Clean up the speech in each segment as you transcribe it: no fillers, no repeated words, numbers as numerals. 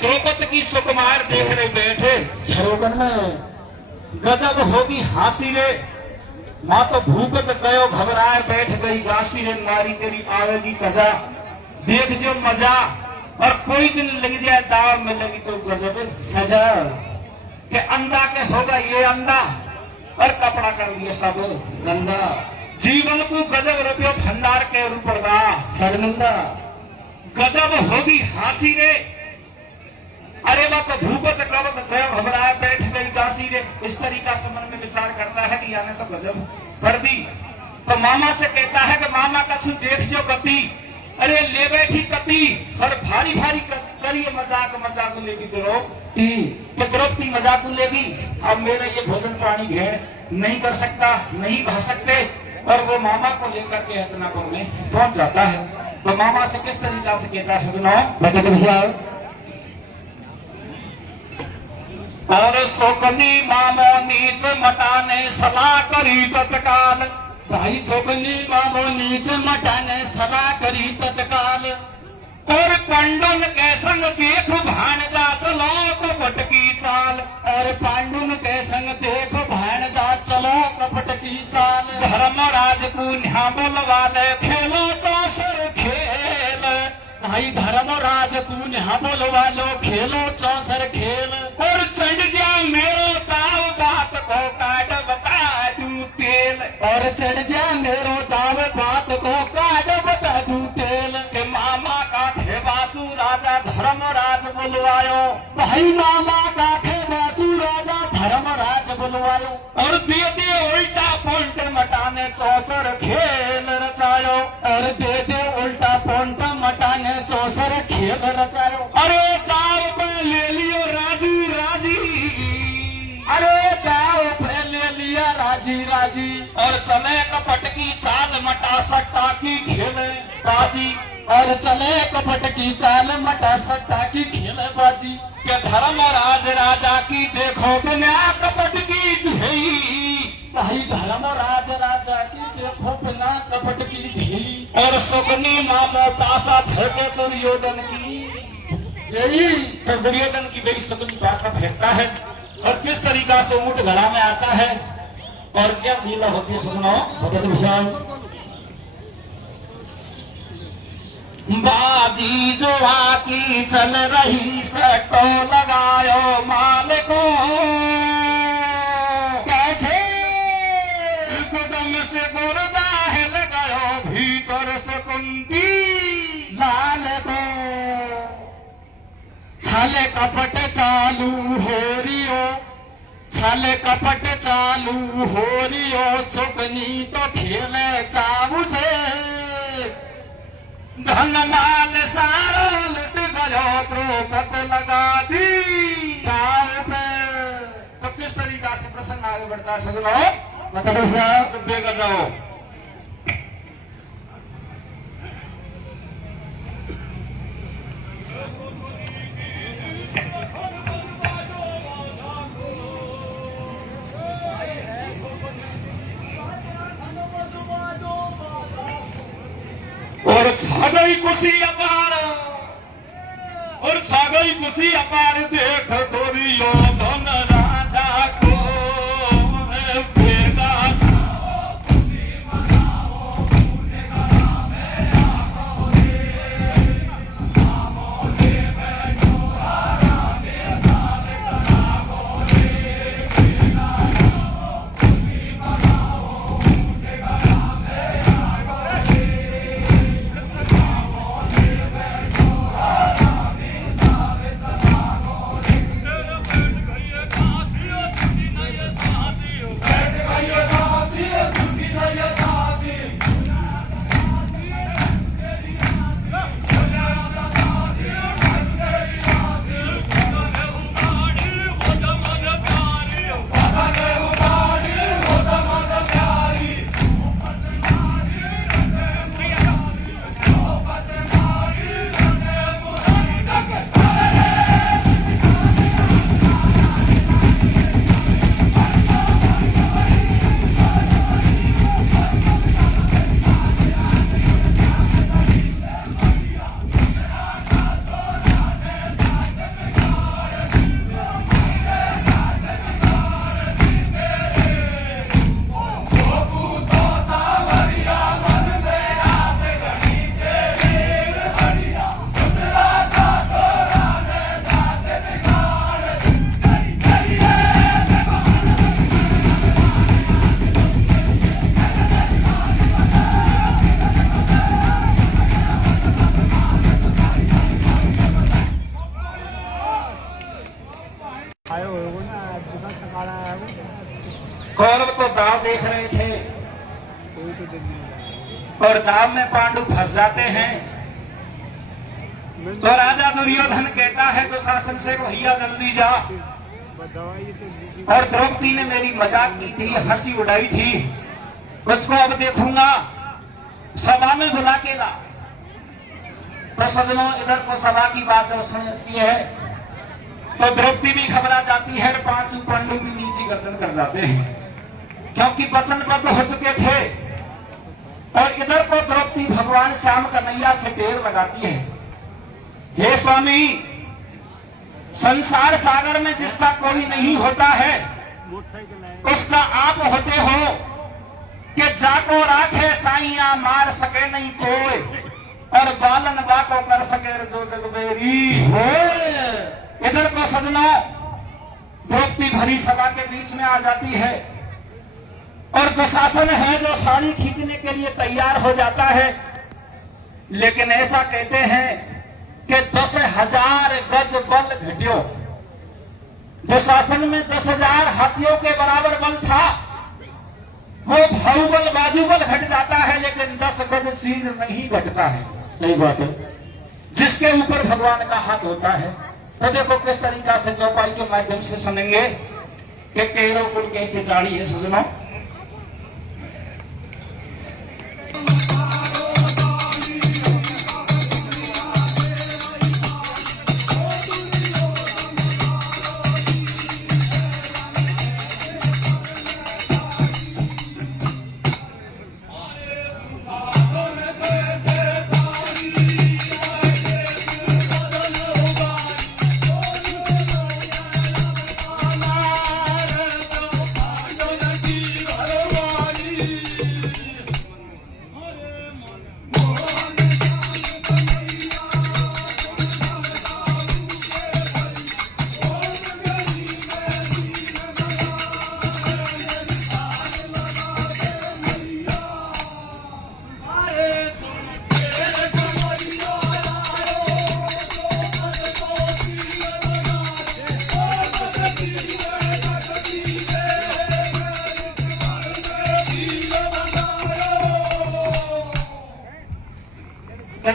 द्रौपदी की सुकुमार देख रहे बैठे झरोगन में गजब होगी हासी रे। माँ तो भूकत गयो घबराए बैठ गई गासी रे, नारी तेरी आवेगी कजा देख जो मजा। और कोई दिन लग जाए दाव में लगी तो गजब सजा के अंधा के होगा ये अंधा और कपड़ा कर लिए सब गंदा जीवन को गजब रुपयो भंडार के रूपड़ा शर्मिंदा गजब होगी हासी रे। अरे वह तो भूपत कवत गयो घबराए बैठ गई गासी रे। इस तरीका से मन में विचार करता है कि याने तो गजब कर दी। तो मामा से कहता है कि मामा कछु देख जो गति। अरे ले बैठी कति और भारी भारी करिए मजाक मजाक लेगी द्रौपदी कि द्रौपदी मजाक लेगी। अब मेरा ये भोजन पानी ग्रहण नहीं कर सकता, नहीं भा सकते। और वो मामा को लेकर के हस्तिनापुर में पहुंच जाता है। तो मामा से किस तरीका से कहता है सुनो बता दो भैया। और शोकनी मामो नीच मटाने सलाह करी तत्काल। भाई शोकनी मामो नीच मटाने सलाह करी तत्काल। और पंडुन के संग देख भानजा चलो कपट की चाल। और पांडुन के संग देख भानजा चलो कपट की चाल। धर्मराज को न्या बोलवाले खेलो चौसर खेल। भाई धर्मराज को न्या बोलवालो खेलो चौसर खेल। और चढ़ जा मेरो ताव बात को काट बता दूं तेल। और चढ़ जा मेरो ताव बात को काट बता दूं तेल। के मामा का खेवासु राजा धर्मराज बुलवायो। भाई मामा का खेवासु राजा धर्मराज बुलवायो। और दे दे उल्टा पोंट मटाने चौसर खेल रचायो। और दे दे उल्टा पोंट मटाने चौसर खेल रचायो। अरे दाव पे ले लियो राजू राजी। अरे दाव पे ले लिया राजी राजी। और चले कपट की चाल मटा सट्टा की खेले बाजी। और चले कपट की चाल मटा सट्टा की खेले बाजी। के धर्मराज राजा की देखो बिना कपट की दुहई। भाई धर्मराज राजा की देखो बिना कपट की धी। और सुगनी मामो पासा फेंके दुर्योधन की। यही तो दुर्योधन की बड़ी सुगनी पासा फेंकता है। और किस तरीका से ऊंट घड़ा में आता है और क्या लीला होती है सुनो बता दो भैया। बाजी जो आकी चल रही सटो लगायो माल को। कैसे कदम से गुर्दा हिल गयो भीतर से कुंती लाल को। छले कपट चालू हो रियो। छले कपट चालू हो रियो। सुगनी तो खेले चाऊ से। धन माल सारा लुट गयो द्रौपद लगा दी दाव पे। तो किस तरीका से प्रसंग आगे बढ़ता है सजनो बता दो भैया। तो बेगर जाओ। और छा गई खुशी अपार। और छा गई खुशी अपार देख दुर्योधन राजा को भेदा। दाव देख रहे थे और दाव में पांडु फंस जाते हैं। तो राजा दुर्योधन कहता है दुशासन से, भैया जल्दी जा। और द्रौपदी ने मेरी मजाक की थी, हंसी उड़ाई थी, उसको अब देखूंगा, सभा में बुला के ला। तो सजनों इधर को सभा की बात जब सुनती है तो द्रौपदी भी घबरा जाती है और पांचों पांडु भी नीचे गर्दन कर जाते हैं, क्योंकि वचनबद्ध हो चुके थे। और इधर को द्रौपदी भगवान श्याम कन्हैया से पैर लगाती है, हे स्वामी, संसार सागर में जिसका कोई नहीं होता है उसका आप होते हो कि जाको राखे साइया मार सके नहीं कोई, और बालन बाको कर सके जो जगबेरी हो। इधर को सजनों द्रौपदी भरी सभा के बीच में आ जाती है और दुशासन है जो साड़ी खींचने के लिए तैयार हो जाता है, लेकिन ऐसा कहते हैं कि 10,000 गज बल घटियो। दुशासन में 10,000 हाथियों के बराबर बल था, वो बाहुबल बाजूबल घट जाता है, लेकिन 10 गज चीर नहीं घटता है। सही बात है, जिसके ऊपर भगवान का हाथ होता है। तो देखो किस तरीका से चौपाई के माध्यम से सुनेंगे कि केरो कुल कैसे चाड़ी है सजनों।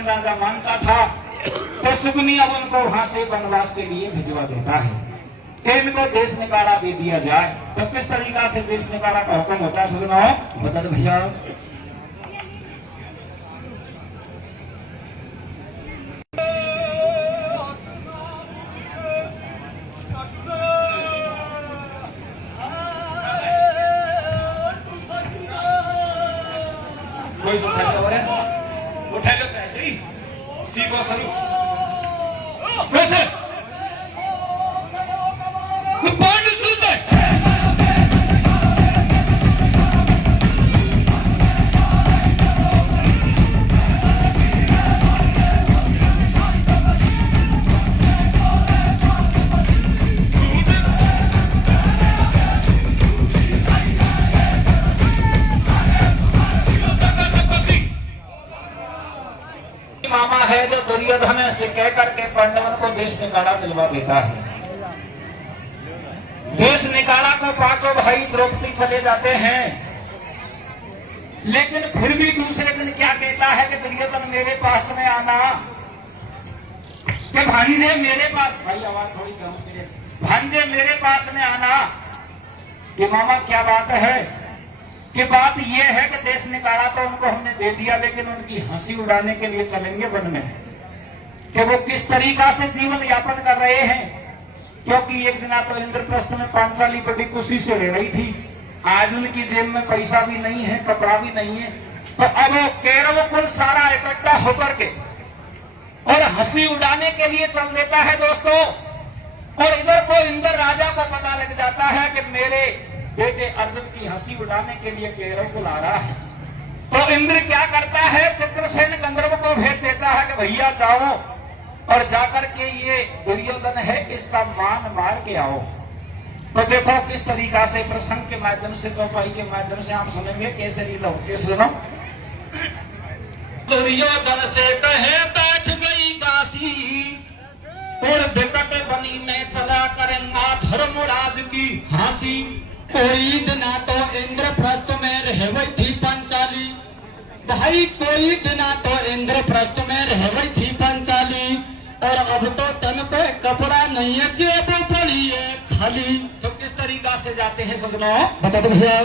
राजा मानता था तो सुगनी अब उनको वहां से वनवास के लिए भिजवा देता है कि इनको देश निकाला दे दिया जाए। तो किस तरीका से देश निकाला का हुक्म होता है सजनों, बता दो भैया। कोई सुन उठा लो ऐसे ही सीखो सरू कैसे पांडु सुनते मामा है जो दुर्योधन से कह करके पांडवों को देश निकाला दिलवा देता है। देश निकाला को पांचों भाई द्रौपदी चले जाते हैं, लेकिन फिर भी दूसरे दिन क्या कहता है कि दुर्योधन मेरे पास में आना, कि भांजे मेरे पास, भाई आवाज थोड़ी कम, भांजे मेरे पास में आना। कि मामा क्या बात है? कि बात यह है कि देश निकाला तो उनको हमने दे दिया, लेकिन उनकी हंसी उड़ाने के लिए चलेंगे वन में, कि वो किस तरीका से जीवन यापन कर रहे हैं। क्योंकि एक दिन तो इंद्रप्रस्थ में पांचाली बड़ी खुशी से रह रही थी, आज उनकी जेब में पैसा भी नहीं है, कपड़ा भी नहीं है। तो अब कैरव कुल सारा इकट्ठा होकर के और हंसी उड़ाने के लिए चल देता है दोस्तों। और इधर को इंद्र राजा को पता लग जाता है कि मेरे बेटे अर्जुन की हंसी उड़ाने के लिए कैरव को ला रहा है। तो इंद्र क्या करता है, चित्रसेन गंधर्व को भेज देता है कि भैया जाओ और जाकर के ये दुर्योधन है इसका मान मार के आओ। तो देखो किस तरीका से प्रसंग के माध्यम से, चौपाई के माध्यम से आप सुनेंगे कैसे लीला होती है। सुनो, दुर्योधन से कहे बैठ गई काशी, और विकट बनी में चला करेंगा धर्मराज की हांसी। कोई दिना तो इंद्रप्रस्थ में रहवई थी पंचाली, भाई कोई दिना तो इंद्रप्रस्थ में रहवई थी पंचाली, और अब तो तन पे कपड़ा नहीं है, जेब पड़ी है खाली। तो किस तरीका से जाते हैं सजनों? बता दो भैया।